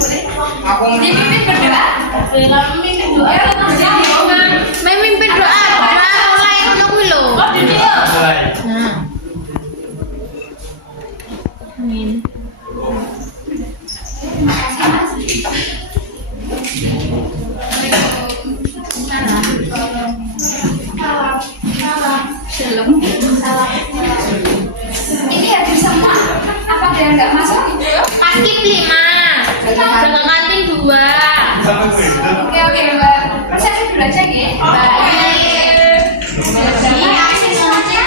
Dipimpin berdoa. Memimpin doa. Memimpin doa. Mulai ngono kuwi lho. Amin. Ini habis semua. Apa ada yang nggak masuk? Aktif 5. Jaga kantin 2. Oke Mbak. Persepsi dulu aja ya. Baik. Jadi aksi semuanya.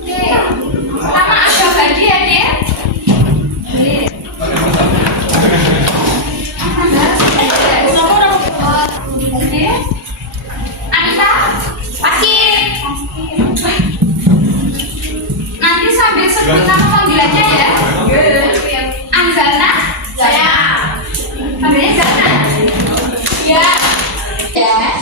Oke. Pertama ada bagian ya. Anita, Pasir. Nanti sambil sebut nama panggilannya ya. Anzana, saya. Panggilnya Zana. Ya. Ya.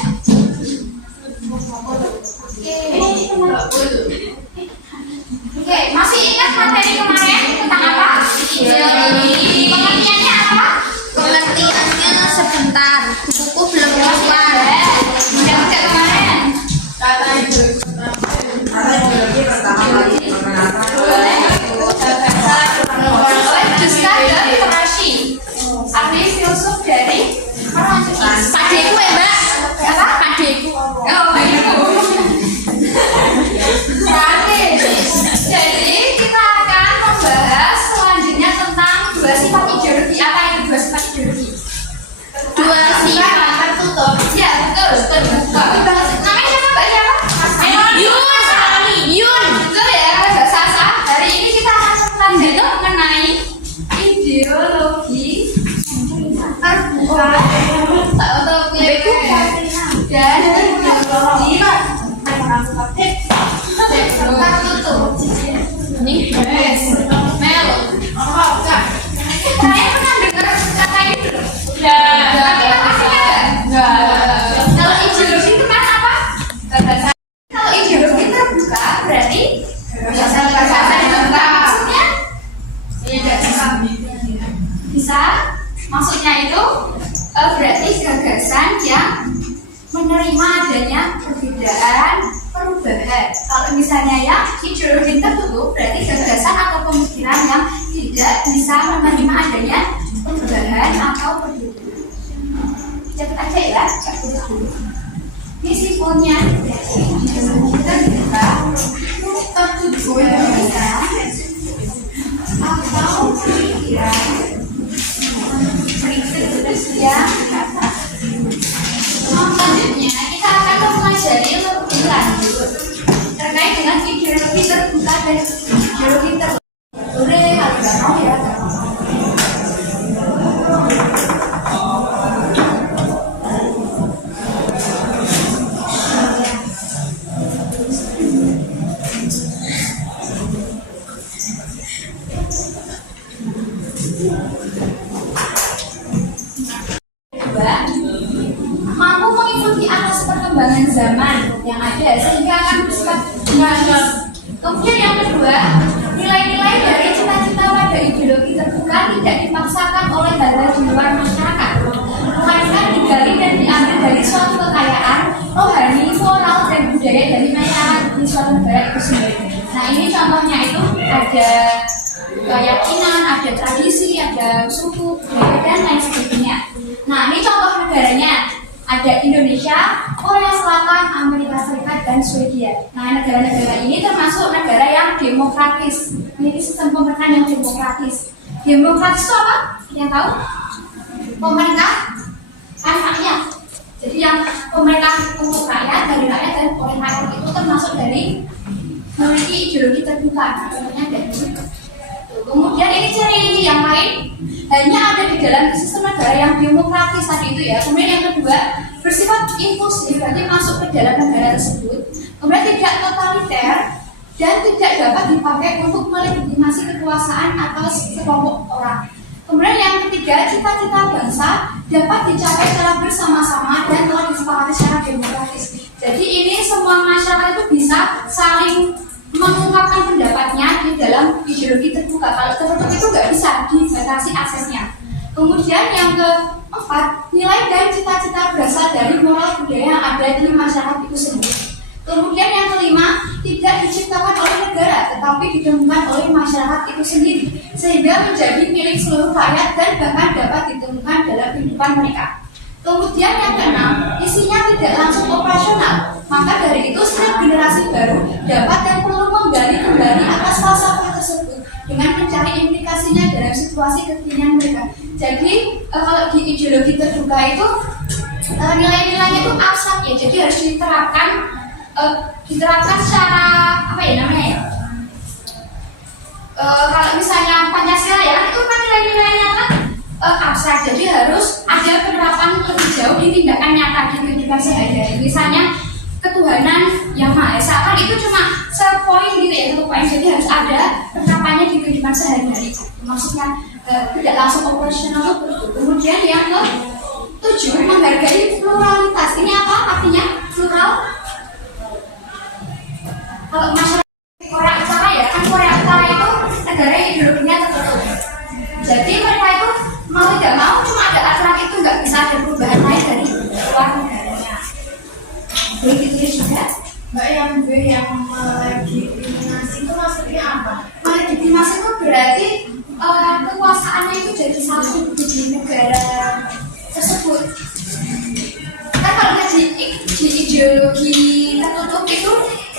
Oke, masih ingat materi kemarin tentang apa? Pengertiannya apa? Pengertiannya sebentar. Buku belum keluar. Udah baca kemarin. Dusta dan literasi. Ahli filsuf dari Perancis. Padeku ya Mbak? Apa? Padeku. Oh, padeku. Oke. Jadi kita akan membahas selanjutnya tentang dua sifat ideologi. Apa itu dua sifat ideologi? Dua sifat tertutup. Ya betul, terbuka. Namanya siapa Mbak? Yun. Betul ya, bahasa asal. Hari ini kita akan mempelajari mengenai ideologi terbuka dan ideologi tertutup. Ini Mel. Kalian pernah dengar kata ini dulu? Kalau ideologi itu kan apa? Kalau ideologi terbuka berarti bahasa terbuka maksudnya bisa maksudnya itu berarti gagasan yang menerima adanya perbedaan perubahan. Kalau misalnya yang ideologi tertutup berarti gagasan atau pemikiran yang tidak bisa menerima adanya perubahan atau perbedaan. Catat aja ya, catat dulu. Ini simpulnya kita buka tertutup atau pikiran yang selanjutnya kita akan mempelajari lebih lanjut terkait dengan ideologi terbuka dan ideologi tertutup. Boleh agak mau ya. Mampu mengikuti arus perkembangan zaman yang ada sehingga akan bersifat dinamis. Kemudian yang kedua, nilai-nilai dari cita-cita pada ideologi terbuka tidak dipaksakan oleh hal-hal di luar masyarakat, melainkan digali dan diambil dari suatu kekayaan rohani, moral dan budaya dari masyarakat di suatu negara itu sendiri. Nah ini contohnya itu ada keyakinan, ada tradisi, ada suku, budaya dan lain sebagainya. Nah ini contoh negaranya. Ada Indonesia, Korea Selatan, Amerika Serikat, dan Swedia. Nah, negara-negara ini termasuk negara yang demokratis. Ini sistem pemerintahan yang demokratis. Demokratis itu apa? Yang tahu? Pemerintah rakyat. Jadi yang pemerintah untuk rakyat, dari rakyat dan oleh rakyat itu termasuk dari memiliki ideologi terbuka. Contohnya dari kemudian ini ciri yang lain hanya ada di dalam sistem negara yang demokratis tadi itu ya. Kemudian yang kedua bersifat inklusif, berarti masuk ke dalam negara tersebut. Kemudian tidak totaliter dan tidak dapat dipakai untuk melegitimasi kekuasaan atas sekelompok orang. Kemudian yang ketiga, cita-cita bangsa dapat dicapai secara bersama-sama dan telah disepakati secara demokratis. Jadi ini semua masyarakat itu bisa saling mengungkapkan pendapatnya di dalam ideologi terbuka. Kalau tertutup itu nggak bisa dibatasi aksesnya. Kemudian yang keempat, nilai dan cita-cita berasal dari moral budaya yang ada di masyarakat itu sendiri. Kemudian yang kelima, tidak diciptakan oleh negara, tetapi ditemukan oleh masyarakat itu sendiri, sehingga menjadi milik seluruh rakyat dan bahkan dapat ditemukan dalam kehidupan mereka. Kemudian yang keenam, isinya tidak langsung operasional, maka dari itu setiap generasi baru dapat dan perlu menggali kembali atas falsafah tersebut dengan mencari implikasinya dalam situasi kekinian mereka. Jadi kalau di ideologi terbuka itu nilai-nilainya itu abstrak ya, jadi harus diterapkan secara apa ya namanya ya? Kalau misalnya Pancasila ya, itu kan nilai-nilainya kan abstrak, jadi harus ada penerapan lebih jauh di tindakan nyata di kehidupan sehari-hari. Misalnya ketuhanan yang Maha Esa kan itu cuma sepoin gitu ya, satu poin, jadi harus ada penerapannya di kehidupan sehari-hari. Maksudnya tidak langsung operasional. Kemudian yang ke-7, menghargai pluralitas. Ini apa artinya plural? Kalau masyarakat Korea Utara ya, kan Korea Utara itu negara yang ideologinya tertutup. Jadi mereka itu mau tidak mau cuma ada aturan itu, nggak bisa ada perubahan lain dari luar negaranya. Begitu juga. Mbak yang melegitimasi itu maksudnya apa? Melegitimasi itu berarti kekuasaannya itu jadi satu di negara tersebut. Kan kalau di ideologi tertutup itu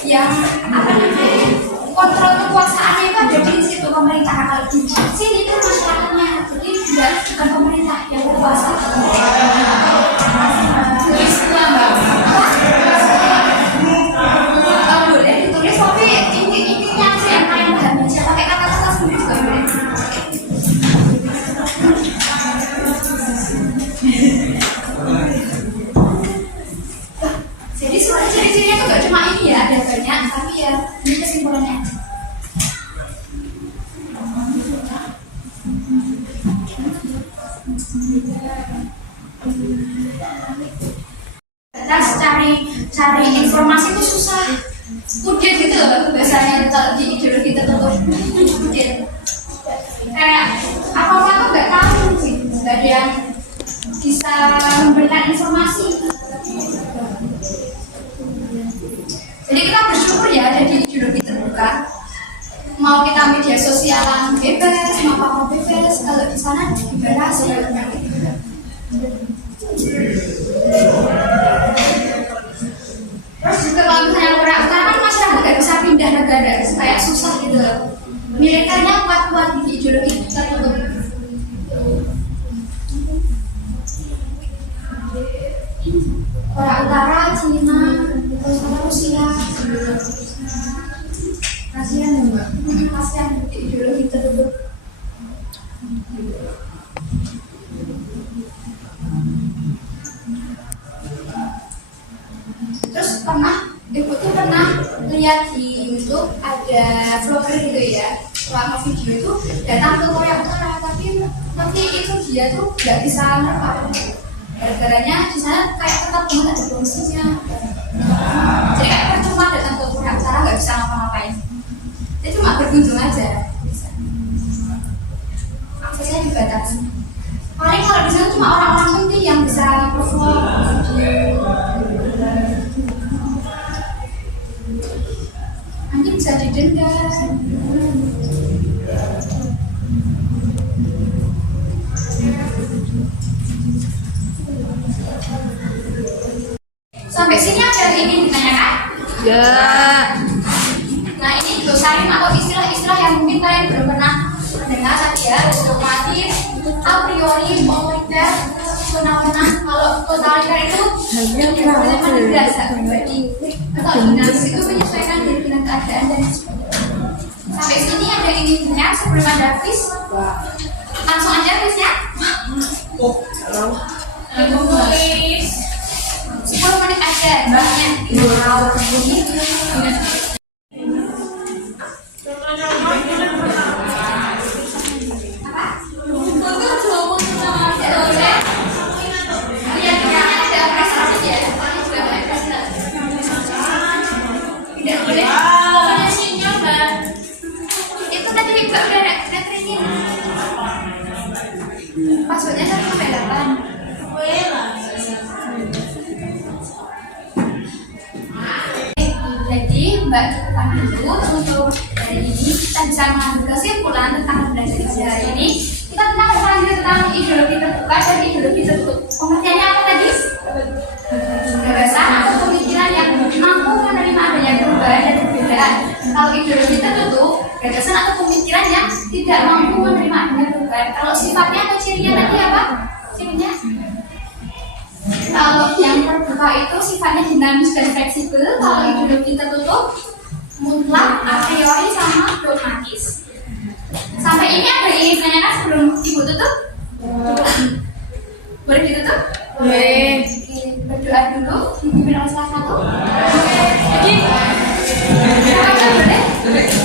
yang apa namanya kontrol kekuasaannya itu ada di situ pemerintah. Kalau di sini itu masyarakatnya, jadi tidak bukan pemerintah yang berkuasa. Tulis mbak. Boleh ditulis, tapi intinya sih yang kalian pahami aja, pakai kata-kata sendiri juga boleh. Jadi sebenarnya ciri-cirinya itu gak cuma ini ya, ada banyak, tapi ya ini kesimpulannya. Cari informasi itu susah, udah gitu loh biasanya kalau di ideologi tertutup, udah kayak apa-apa tuh nggak tahu sih, nggak ada yang bisa memberikan informasi. Jadi kita bersyukur ya ada di ideologi terbuka. Mau kita media sosial bebas, mau apa bebas, kalau di sana dibatasi. Terus juga kalau misalnya Korea Utara kan masyarakat nggak bisa pindah negara, kayak susah gitu. Militernya kuat-kuat di ideologi tertutup. Korea Utara, Cina, terus Rusia. Kasihan ya mbak, kasihan di ideologi tertutup. Terus ibu tuh pernah lihat di YouTube ada vlogger gitu ya, selama video itu datang ke Korea Utara, tapi itu dia tuh nggak bisa merekam. Gara-garanya di sana kayak tetap banget ada polisinya. Jadi kayak percuma datang ke Korea Utara nggak bisa ngapa-ngapain. Jadi cuma berkunjung aja. Aksesnya dibatasi. Paling kalau di sana cuma orang-orang penting yang bisa perform video. Nanti bisa didenda. Sampai sini ada ini ditanyakan? Ya. Nah ini glosarin atau istilah-istilah yang mungkin kalian belum pernah mendengar tadi ya. Dogmatis, a priori, otoriter, wewenang. Kalau totaliter itu bagaimana dirasa pribadi. Atau dinamis itu menyesuaikan diri dengan keadaan dan sampai sini ada ininya sebelum ada quiz. Langsung aja quiznya. Tulis 10 menit aja, banyak. Tidak boleh. Mbak cukupkan dulu untuk dari ini kita bisa mengambil kesimpulan tentang belajar sejarah ini. Kita tentang selanjutnya tentang ideologi terbuka dan ideologi tertutup. Pengertiannya apa tadi? Gagasan atau pemikiran yang mampu menerima adanya perubahan dan perbedaan. Kalau ideologi tertutup, gagasan atau pemikiran yang tidak mampu menerima adanya perubahan. Kalau sifatnya atau cirinya tadi apa? Cirinya? Kalau yang terbuka itu sifatnya dinamis dan fleksibel. Kalau ideologi tertutup mutlak, a priori sama dogmatis. Sampai ini ada yang ingin tanyakan sebelum ibu tutup? Boleh ditutup? Boleh. Oke, berdoa dulu dipimpin oleh salah satu. Jadi, boleh?